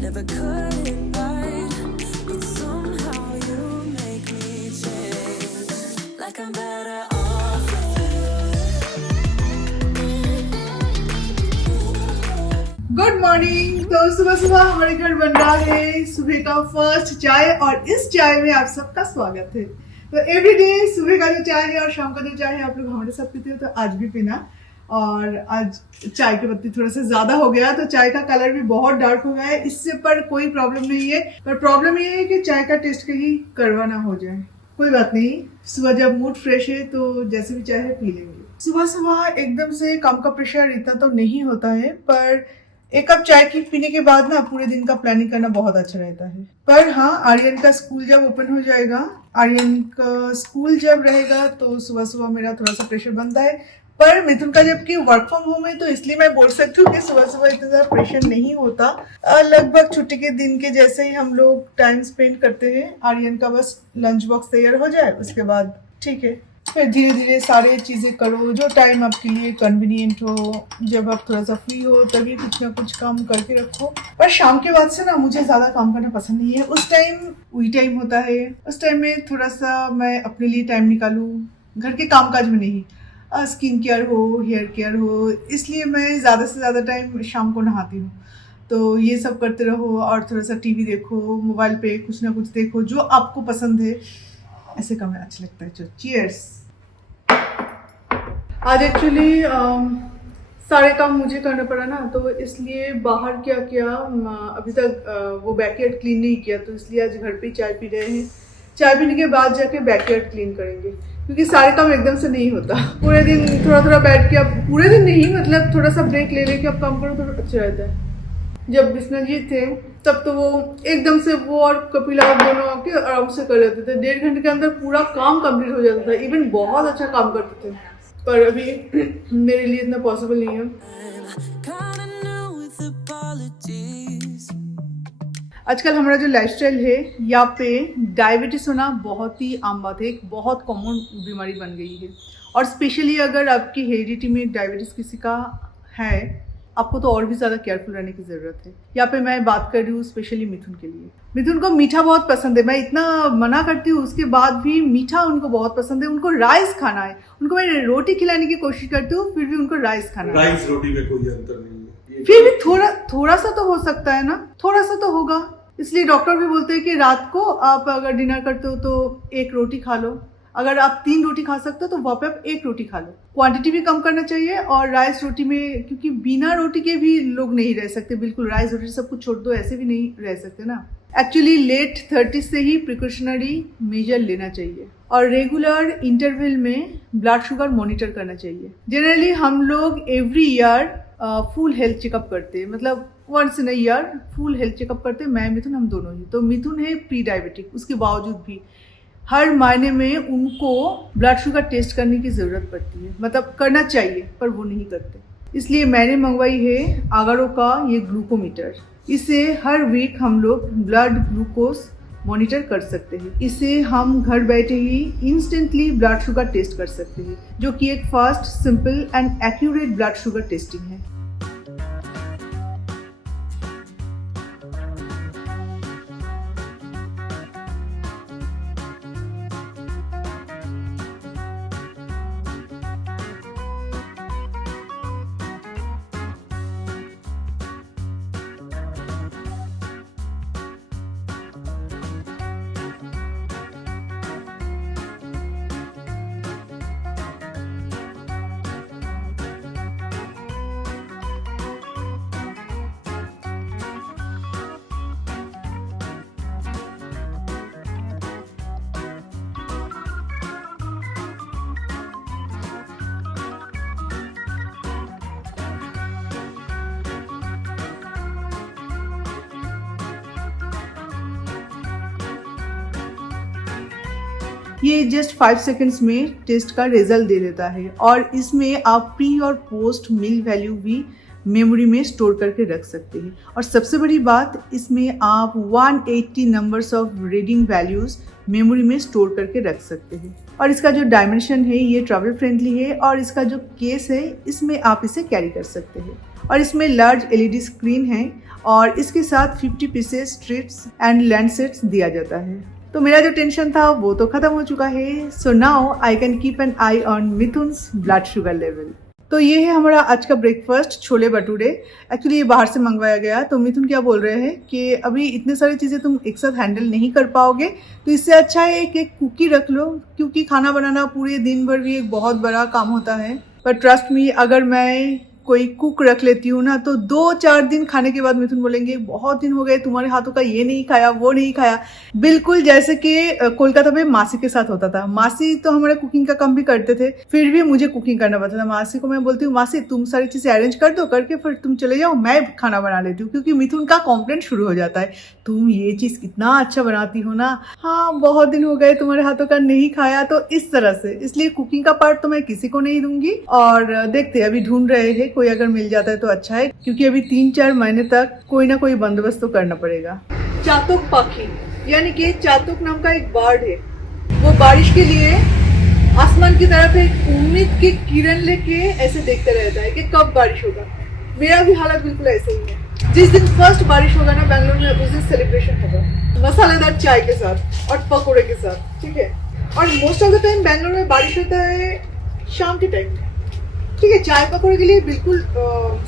never cut it right, but somehow you make me change, like I'm better off with good morning. तो सुबह सुबह हमारे घर बन रहा है सुबह का फर्स्ट चाय और इस चाय में आप सबका स्वागत है। तो एवरीडे सुबह का जो चाय है और शाम का जो चाय है आप लोग हमारे साथ पीते हो, तो आज भी पीना। और आज चाय की पत्ती थोड़ा सा ज्यादा हो गया तो चाय का कलर भी बहुत डार्क हो गया है। इससे पर कोई प्रॉब्लम नहीं है, पर प्रॉब्लम ये है कि चाय का टेस्ट कहीं कड़वा ना हो जाए। कोई बात नहीं, सुबह जब मूड फ्रेश है तो जैसे भी चाय है पी लेंगे। सुबह सुबह एकदम से काम का प्रेशर इतना तो नहीं होता है, पर एक कप चाय की पीने के बाद ना पूरे दिन का प्लानिंग करना बहुत अच्छा रहता है। पर हाँ, आर्यन का स्कूल जब ओपन हो जाएगा, आर्यन का स्कूल जब रहेगा तो सुबह सुबह मेरा थोड़ा सा प्रेशर बनता है। पर मिथुन का जबकि वर्क फ्रॉम होम है तो इसलिए मैं बोल सकती हूँ कि सुबह सुबह इतना ज्यादा प्रेशर नहीं होता। लगभग छुट्टी के दिन के जैसे ही हम लोग टाइम स्पेंड करते हैं। आर्यन का बस लंच बॉक्स तैयार हो जाए, उसके बाद ठीक है, फिर धीरे धीरे सारे चीजें करो जो टाइम आपके लिए कन्वीनियंट हो। जब आप थोड़ा सा फ्री हो तभी कुछ ना कुछ काम करके रखो। पर शाम के बाद से ना मुझे ज्यादा काम करना पसंद नहीं है। उस टाइम वही टाइम होता है, उस टाइम में थोड़ा सा मैं अपने लिए टाइम निकालूं, घर के कामकाज में नहीं। स्किन केयर हो, हेयर केयर हो, इसलिए मैं ज़्यादा से ज़्यादा टाइम शाम को नहाती हूँ। तो ये सब करते रहो और थोड़ा सा टीवी देखो, मोबाइल पे कुछ ना कुछ देखो जो आपको पसंद है। ऐसे करना अच्छा लगता है। चलो चीयर्स। आज एक्चुअली सारे काम मुझे करना पड़ा ना, तो इसलिए बाहर क्या किया, अभी तक वो बैकयार्ड क्लीन नहीं किया, तो इसलिए आज घर पे ही चाय पी रहे हैं। चाय पीने के बाद जाके बैकयार्ड क्लीन करेंगे, क्योंकि सारे काम एकदम से नहीं होता। पूरे दिन थोड़ा थोड़ा बैठ के, अब पूरे दिन नहीं, मतलब थोड़ा सा ब्रेक ले लेके अब काम करो तो अच्छा रहता है। जब बिस्ना जी थे तब तो वो एकदम से वो और कपिला दोनों आके आराम से कर लेते थे। 1.5 घंटे के अंदर पूरा काम कंप्लीट हो जाता था। इवन बहुत अच्छा काम करते थे, पर अभी मेरे लिए इतना पॉसिबल नहीं है। kinda new with apologies. आजकल हमारा जो लाइफस्टाइल है, यहाँ पे डायबिटीज होना बहुत ही आम बात है, एक बहुत कॉमन बीमारी बन गई है। और स्पेशली अगर आपकी हेरिडिटी में डायबिटीज किसी का है, आपको तो और भी ज़्यादा केयरफुल रहने की ज़रूरत है। यहाँ पे मैं बात कर रही हूँ स्पेशली मिथुन के लिए। मिथुन को मीठा बहुत पसंद है। मैं इतना मना करती हूँ, उसके बाद भी मीठा उनको बहुत पसंद है। उनको राइस खाना है। उनको मैं रोटी खिलाने की कोशिश करती हूँ, फिर भी उनको राइस खाना है। राइस रोटी में कोई अंतर नहीं है। फिर भी थोड़ा सा तो हो सकता है ना, थोड़ा सा तो होगा। इसलिए डॉक्टर भी बोलते हैं कि रात को आप अगर डिनर करते हो तो 1 रोटी खा लो। अगर आप 3 रोटी खा सकते हो तो वहाँ पे आप 1 रोटी खा लो। क्वांटिटी भी कम करना चाहिए। और राइस रोटी में, क्योंकि बिना रोटी के भी लोग नहीं रह सकते, बिल्कुल राइस रोटी सब कुछ छोड़ दो ऐसे भी नहीं रह सकते ना। एक्चुअली लेट 30 से ही प्रिकॉशनरी मेजर लेना चाहिए और रेगुलर इंटरवल में ब्लड शुगर मॉनिटर करना चाहिए। जनरली हम लोग every year full health checkup करते हैं, मतलब once in a year full health checkup करते हैं। मैं मिथुन, हम दोनों ही। तो मिथुन है प्री डायबिटिक, उसके बावजूद भी हर महीने में उनको ब्लड शुगर टेस्ट करने की ज़रूरत पड़ती है, मतलब करना चाहिए, पर वो नहीं करते। इसलिए मैंने मंगवाई है आगारो का ये ग्लूकोमीटर। इसे हर वीक हम लोग ब्लड ग्लूकोज मॉनिटर कर सकते हैं। इसे हम घर बैठे ही इंस्टेंटली ब्लड शुगर टेस्ट कर सकते हैं, जो कि एक fast, simple and accurate blood sugar testing है। ये जस्ट 5 सेकंड्स में टेस्ट का रिजल्ट दे देता है। और इसमें आप प्री और पोस्ट मील वैल्यू भी मेमोरी में स्टोर करके रख सकते हैं। और सबसे बड़ी बात, इसमें आप 180 numbers of reading values memory में स्टोर करके रख सकते हैं। और इसका जो डायमेंशन है ये ट्रैवल फ्रेंडली है और इसका जो केस है इसमें आप इसे कैरी कर सकते हैं। और इसमें लार्ज LED स्क्रीन है और इसके साथ 50 पीसेस स्ट्रिप्स एंड लैंडसेट्स दिया जाता है। तो मेरा जो टेंशन था वो तो खत्म हो चुका है। So now I can keep an eye on मिथुन्स ब्लड शुगर लेवल। तो ये है हमारा आज का ब्रेकफास्ट, छोले भटूरे। एक्चुअली ये बाहर से मंगवाया गया। तो मिथुन क्या बोल रहे हैं कि अभी इतने सारी चीज़ें तुम एक साथ हैंडल नहीं कर पाओगे, तो इससे अच्छा है एक कुकी रख लो, क्योंकि खाना बनाना पूरे दिन भर भी एक बहुत बड़ा काम होता है। पर ट्रस्ट मी, अगर मैं कोई कुक रख लेती हूँ ना, तो 2-4 दिन खाने के बाद मिथुन बोलेंगे बहुत दिन हो गए तुम्हारे हाथों का, ये नहीं खाया वो नहीं खाया। बिल्कुल जैसे कि कोलकाता में मासी के साथ होता था। मासी तो हमारे कुकिंग का काम भी करते थे, फिर भी मुझे कुकिंग करना पड़ता था। मासी को मैं बोलती हूँ मासी तुम सारी चीजें अरेंज कर दो, करके फिर तुम चले जाओ, मैं खाना बना लेती हूँ। क्योंकि मिथुन का कॉम्प्लेंट शुरू हो जाता है, तुम ये चीज कितना अच्छा बनाती हो ना, हाँ बहुत दिन हो गए तुम्हारे हाथों का नहीं खाया। तो इस तरह से, इसलिए कुकिंग का पार्ट तो मैं किसी को नहीं दूंगी। और देखते अभी ढूंढ रहे हैं, कोई अगर मिल जाता है तो अच्छा है, क्योंकि अभी 3-4 महीने तक कोई ना कोई बंदोबस्त तो करना पड़ेगा। चातक पाखी यानी कि चातक नाम का एक बर्ड है, वो बारिश के लिए आसमान की तरफ एक उम्मीद की किरण लेके ऐसे देखते रहता है कि कब बारिश होगा। मेरा भी हालत बिल्कुल ऐसे ही है। जिस दिन फर्स्ट बारिश होगा ना बैंगलोर में, उस दिन सेलिब्रेशन होगा मसालेदार चाय के साथ और पकौड़े के साथ, ठीक है। और most of the time Bangalore में बारिश होता है शाम के टाइम, ठीक है। चाय पकौड़े के लिए बिल्कुल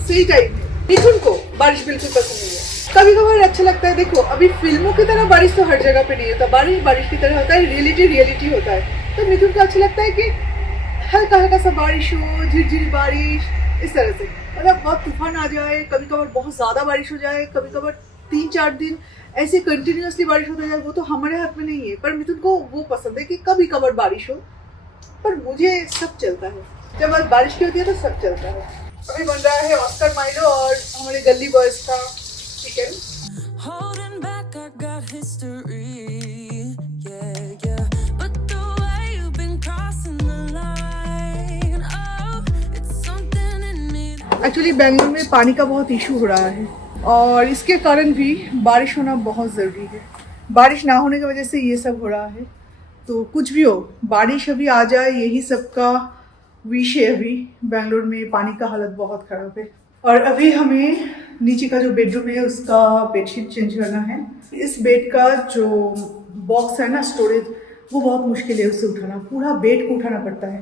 सही टाइम है। मिथुन को बारिश बिल्कुल पसंद नहीं है। कभी कभार अच्छा लगता है। देखो अभी फिल्मों की तरह बारिश तो हर जगह पे नहीं होता, बारिश बारिश की तरह होता है, रियलिटी होता है। तो मिथुन को अच्छा लगता है कि हल्का हल्का सा बारिश हो, झिरझिरी बारिश, इस तरह से। मतलब बहुत तूफान आ जाए, कभी कभार बहुत ज्यादा बारिश हो जाए, कभी कभार 3-4 दिन ऐसे कंटिन्यूअसली बारिश होता जाए, वो तो हमारे हाथ में नहीं है। पर मिथुन को वो पसंद है कि कभी कभार बारिश हो, पर मुझे सब चलता है। जब बारिश की होती है तो सब चलता है। अभी बन रहा है ऑस्कर माइलो और हमारे गली बॉयज का chicken. Holding back, I got history. Yeah, yeah. But the way you've been crossing the line, oh, it's something in me. Actually Bengaluru में पानी का बहुत इशू हो रहा है और इसके कारण भी बारिश होना बहुत ज़रूरी है। बारिश ना होने की वजह से ये सब हो रहा है। तो कुछ भी हो, बारिश अभी आ जाए, यही सबका विश है। अभी बेंगलुरु में पानी का हालत बहुत ख़राब है। और अभी हमें नीचे का जो बेडरूम है उसका बेडशीट चेंज करना है। इस बेड का जो बॉक्स है ना, स्टोरेज, वो बहुत मुश्किल है उससे उठाना, पूरा बेड को उठाना पड़ता है।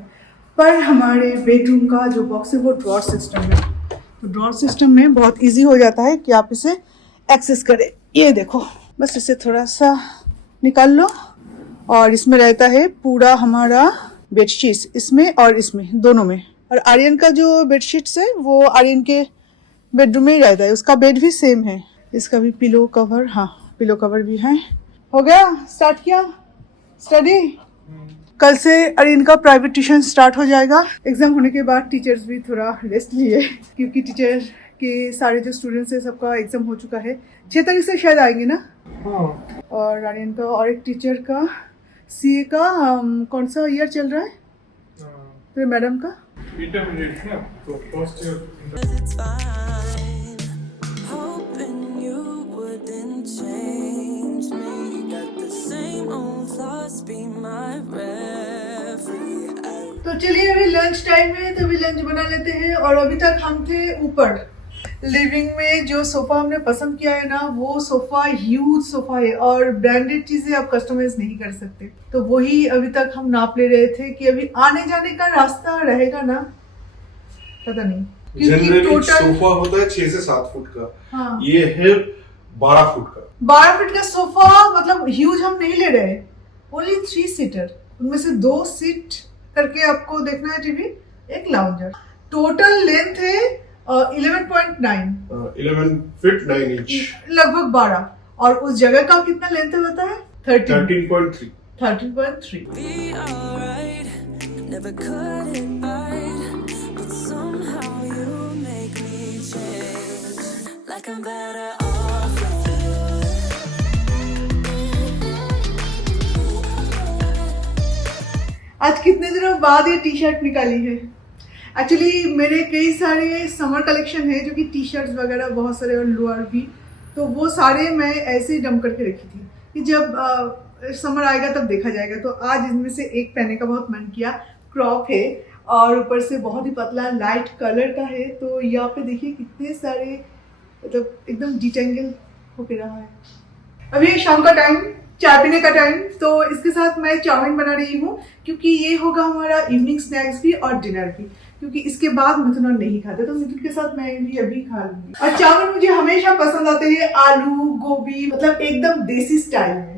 पर हमारे बेडरूम का जो बॉक्स है वो ड्रॉर सिस्टम है। तो ड्रॉर सिस्टम में बहुत इजी हो जाता है कि आप इसे एक्सेस करें। ये देखो, बस इसे थोड़ा सा निकाल लो और इसमें रहता है पूरा हमारा बेडशीट्स, इसमें और इसमें दोनों में। और आर्यन का जो बेडशीट्स है वो आर्यन के बेडरूम में ही रहता है, उसका बेड भी सेम है। इसका भी पिलो कवर, हाँ पिलो कवर भी है। हो गया, स्टार्ट किया स्टडी। कल से आर्यन का प्राइवेट ट्यूशन स्टार्ट हो जाएगा। एग्जाम होने के बाद टीचर्स भी थोड़ा रेस्ट लिए, क्योंकि टीचर के सारे जो स्टूडेंट्स है सबका एग्जाम हो चुका है। 6 तारीख से शायद आएंगे ना। और आर्यन का और एक टीचर का सीए का कौन सा ईयर चल रहा है, फिर मैडम का इंटरमीडिएट है तो first year. It's fine. Hoping you wouldn't change me. Got the same old thoughts, be my referee. तो चलिए अभी लंच टाइम है, तो अभी लंच बना लेते हैं। और अभी तक हम थे ऊपर लिविंग में। जो सोफा हमने पसंद किया है ना, वो सोफा ह्यूज सोफा है और ब्रांडेड चीजें आप कस्टमाइज नहीं कर सकते। तो वही अभी तक हम नाप ले रहे थे कि अभी आने जाने का रास्ता रहेगा ना, पता नहीं। जनरली सोफा होता है 6 से 7 फुट का। हाँ। ये है 12 फुट का। 12 फीट का सोफा, मतलब ह्यूज हम नहीं ले रहे, ओनली 3 सीटर। उनमें से 2 सीट करके आपको देखना है टीवी, एक लाउंजर। टोटल लेंथ है 11.9, 11 फीट 9 इंच, लगभग 12। और उस जगह का कितना लेंथ है पता है? 13.3। 13.3। Be alright. Never cut it right, but somehow you make me change. Like I'm better off with you. आज कितने दिनों बाद ये टी शर्ट निकाली है। एक्चुअली मेरे कई सारे समर कलेक्शन है, जो कि टी शर्ट्स वगैरह बहुत सारे और लोअर भी, तो वो सारे मैं ऐसे ही डंप करके रखी थी कि जब समर आएगा तब देखा जाएगा। तो आज इनमें से एक पहनने का बहुत मन किया। क्रॉप है और ऊपर से बहुत ही पतला लाइट कलर का है। तो यहाँ पे देखिए कितने सारे मतलब एकदम डिटेंगल होके रहा है। अभी है शाम का टाइम, चाय पीने का टाइम, तो इसके साथ मैं चाउमीन बना रही हूँ क्योंकि ये होगा हमारा इवनिंग स्नैक्स भी और डिनर भी, क्योंकि इसके बाद मिथुन और नहीं खाते तो मिथुन के साथ मैं भी अभी खा लूंगी। और चावल मुझे हमेशा पसंद आते हैं आलू गोभी, मतलब एकदम देसी स्टाइल में।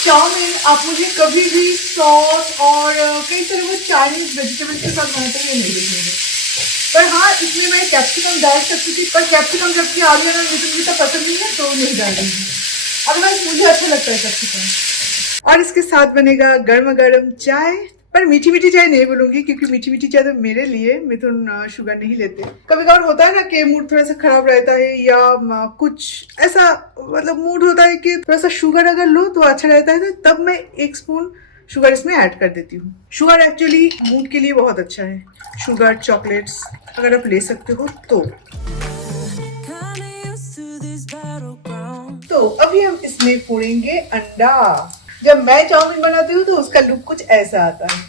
चाउमीन आप मुझे कभी भी सॉस और कई तरह के चाइनीज वेजिटेबल्स के साथ बनाते हुए नहीं देखेंगे। पर हाँ, इसमें मैं कैप्सिकम डाल सकती थी, पर कैप्सिकम जबकि आलिया और मिथुन की तो पसंद नहीं है तो नहीं डाल दूंगी। अदरवाइज मुझे अच्छा लगता है कैप्सिकम। और इसके साथ बनेगा गर्मा गर्म चाय, पर मीठी मीठी चाय नहीं बोलूंगी क्योंकि मीठी मीठी चाय तो मेरे लिए, मिथुन शुगर नहीं लेते। कभी कभार होता है ना कि मूड थोड़ा सा खराब रहता है या कुछ ऐसा मतलब मूड होता है कि थोड़ा सा शुगर अगर लो तो अच्छा रहता है, तो तब मैं 1 स्पून शुगर इसमें ऐड कर देती हूँ। शुगर एक्चुअली मूड के लिए बहुत अच्छा है। शुगर चॉकलेट्स अगर आप ले सकते हो तो। Kinda used to this battleground. तो अभी हम इसमें फोड़ेंगे अंडा। जब मैं चाउमीन बनाती हूँ तो उसका लुक कुछ ऐसा आता है।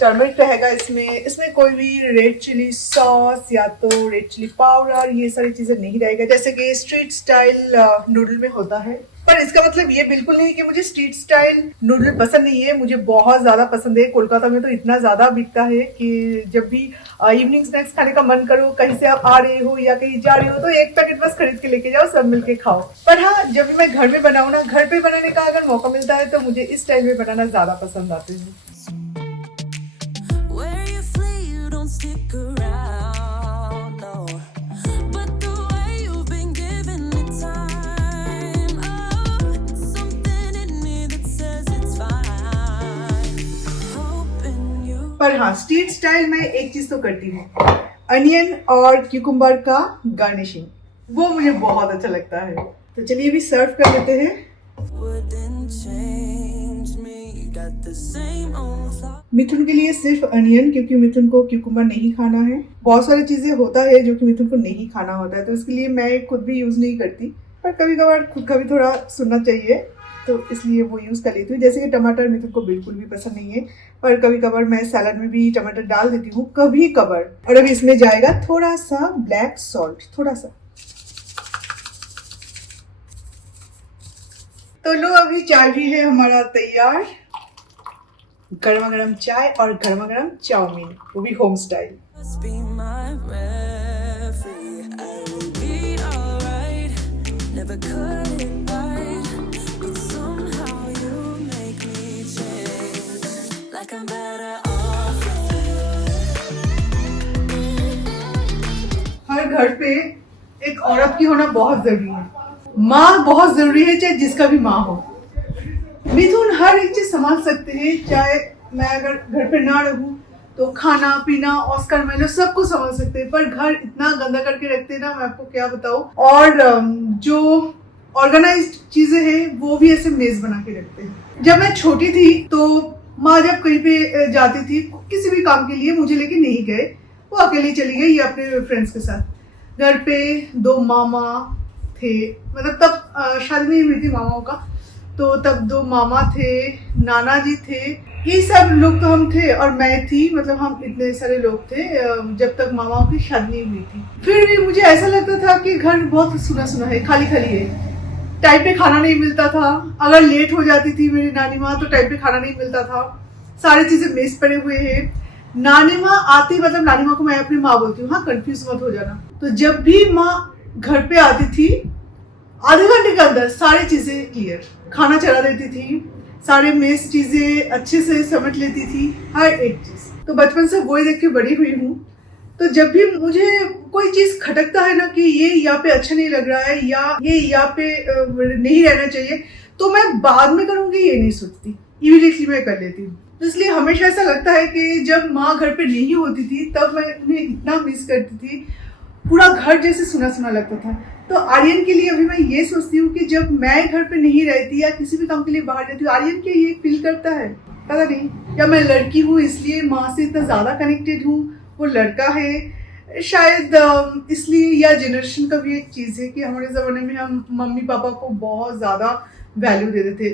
टर्मरिक रहेगा इसमें कोई भी रेड चिली सॉस या तो रेड चिली पाउडर, ये सारी चीजें नहीं रहेगा जैसे कि स्ट्रीट स्टाइल नूडल में होता है। पर इसका मतलब ये बिल्कुल नहीं कि मुझे स्ट्रीट स्टाइल नूडल पसंद नहीं है, मुझे बहुत ज्यादा पसंद है। कोलकाता में तो इतना ज्यादा बिकता है कि जब भी इवनिंग स्नैक्स खाने का मन करो, कहीं से आप आ रहे हो या कहीं जा रहे हो तो 1 पैकेट बस खरीद के लेके जाओ, सब मिलके खाओ। पर हाँ, जब भी मैं घर में बनाऊँ ना, घर पे बनाने का अगर मौका मिलता है तो मुझे इस स्टाइल में बनाना ज्यादा पसंद आते हैं। Where you flee, you don't stick around, no. But the way you've been giving me time, oh, it's something in me that says it's fine. Hoping you. पर हाँ, स्ट्रीट स्टाइल में एक चीज तो करती हूँ, अनियन और क्यूकम्बर का गार्निशिंग, वो मुझे बहुत अच्छा लगता है। तो चलिए अभी सर्व कर लेते हैं। Wouldn't change me. Got the same old thought. मिथुन के लिए सिर्फ अनियन, क्योंकि मिथुन को क्यूकम्बर नहीं खाना है। बहुत सारी चीजें होता है जो कि मिथुन को नहीं खाना होता है, तो इसके लिए मैं खुद भी यूज नहीं करती, पर कभी कभार खुद का भी थोड़ा सुनना चाहिए तो इसलिए वो यूज कर लेती हूँ। जैसे कि टमाटर मिथुन को बिल्कुल भी पसंद नहीं है, पर कभी कभार मैं सैलड में भी टमाटर डाल देती हूँ कभी कभार। और अभी इसमें जाएगा थोड़ा सा ब्लैक सॉल्ट, थोड़ा सा। तो लो, अभी चाय भी है हमारा तैयार। गर्मा गर्म चाय और गर्मा गर्म चाउमीन, वो भी home style. Must be my referee. I will be alright. Never cut it right, but somehow you make me change. Like I'm better off with you. हर घर पे एक औरत की होना बहुत जरूरी है। माँ बहुत जरूरी है, चाहे जिसका भी माँ हो। मिथुन हर एक चीज संभाल सकते हैं, चाहे मैं अगर घर पे ना रहूं तो खाना पीना ऑस्कर मैंने सबको संभाल सकते हैं, पर घर इतना गंदा करके रखते हैं ना, मैं आपको क्या बताऊं। और जो ऑर्गेनाइज्ड चीजें हैं वो भी ऐसे मेज बना के रखते हैं। जब मैं छोटी थी तो माँ जब कहीं पे जाती थी किसी भी काम के लिए, मुझे लेके नहीं गए, वो अकेली चली गई या अपने फ्रेंड्स के साथ। घर पे 2 मामा थे, मतलब तब शादी नहीं हुई थी मामाओं का, तो तब 2 मामा थे, नाना जी थे, ये सब लोग तो हम थे और मैं थी, मतलब हम इतने सारे लोग थे जब तक मामाओं की शादी नहीं हुई थी। फिर भी मुझे ऐसा लगता था कि घर बहुत सुना सुना है, खाली खाली है। टाइम पे खाना नहीं मिलता था, अगर लेट हो जाती थी मेरी नानी माँ तो टाइम पे खाना नहीं मिलता था, सारी चीजें मेस पड़े हुए हैं। नानी माँ आती, मतलब नानी माँ को मैं अपनी माँ बोलती हूँ, हाँ कंफ्यूज मत हो जाना। तो जब भी माँ घर पे आती थी आधे घंटे के अंदर सारी चीजें क्लियर, खाना चला देती थी, सारे मेस चीजें अच्छे से समेट लेती थी, हर एक चीज। तो बचपन से वही देख के बड़ी हुई हूँ। तो जब भी मुझे कोई चीज खटकता है ना कि ये यहाँ पे अच्छा नहीं लग रहा है या ये यहाँ पे नहीं रहना चाहिए, तो मैं बाद में करूंगी ये नहीं सोचती, इमीडिएटली मैं कर लेती हूँ। इसलिए हमेशा ऐसा लगता है कि जब माँ घर पे नहीं होती थी तब मैं उन्हें इतना मिस करती थी, पूरा घर जैसे सुना सुना लगता था। तो आर्यन के लिए अभी मैं ये सोचती हूँ कि जब मैं घर पे नहीं रहती या किसी भी काम के लिए बाहर जाती हूँ, आर्यन क्या ये फील करता है पता नहीं, या मैं लड़की हूँ इसलिए माँ से इतना ज्यादा कनेक्टेड हूँ, वो लड़का है शायद इसलिए या जनरेशन का भी एक चीज़ है कि हमारे ज़माने में हम मम्मी पापा को बहुत ज़्यादा वैल्यू देते थे।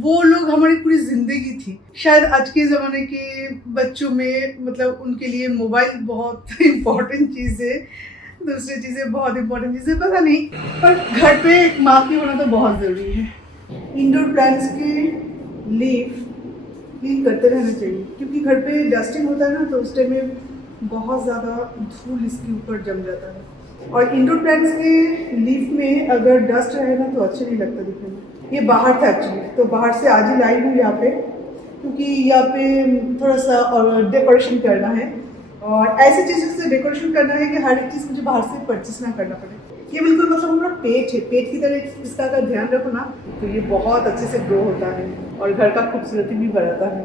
वो लोग हमारी पूरी ज़िंदगी थी। शायद आज के ज़माने के बच्चों में मतलब उनके लिए मोबाइल बहुत इम्पोर्टेंट चीज़ है, दूसरी चीज़ें बहुत इम्पोर्टेंट चीज़ है, पता नहीं। पर घर पे एक माँ की होना तो बहुत ज़रूरी है। इंडोर प्लांट्स के लीफ क्लीन करते रहना चाहिए, क्योंकि घर पे डस्टिंग होता है ना, तो उस टाइम में बहुत ज़्यादा धूल इसके ऊपर जम जाता है। और इंडोर प्लांट्स के लीफ में अगर डस्ट रहे ना तो अच्छा नहीं लगता दिखने में। ये बाहर था एक्चुअली, तो बाहर से आज ही लाई हूँ यहाँ पे, क्योंकि यहाँ पे थोड़ा सा डेकोरेशन करना है और ऐसी चीज़ों से डेकोरेशन करना है कि हर एक चीज़ मुझे बाहर से परचेस ना करना पड़े। ये बिल्कुल मतलब हमारा पेट है, पेट की तरह इसका अगर ध्यान रखो ना तो ये बहुत अच्छे से ग्रो होता है और घर का खूबसूरती भी बढ़ाता है।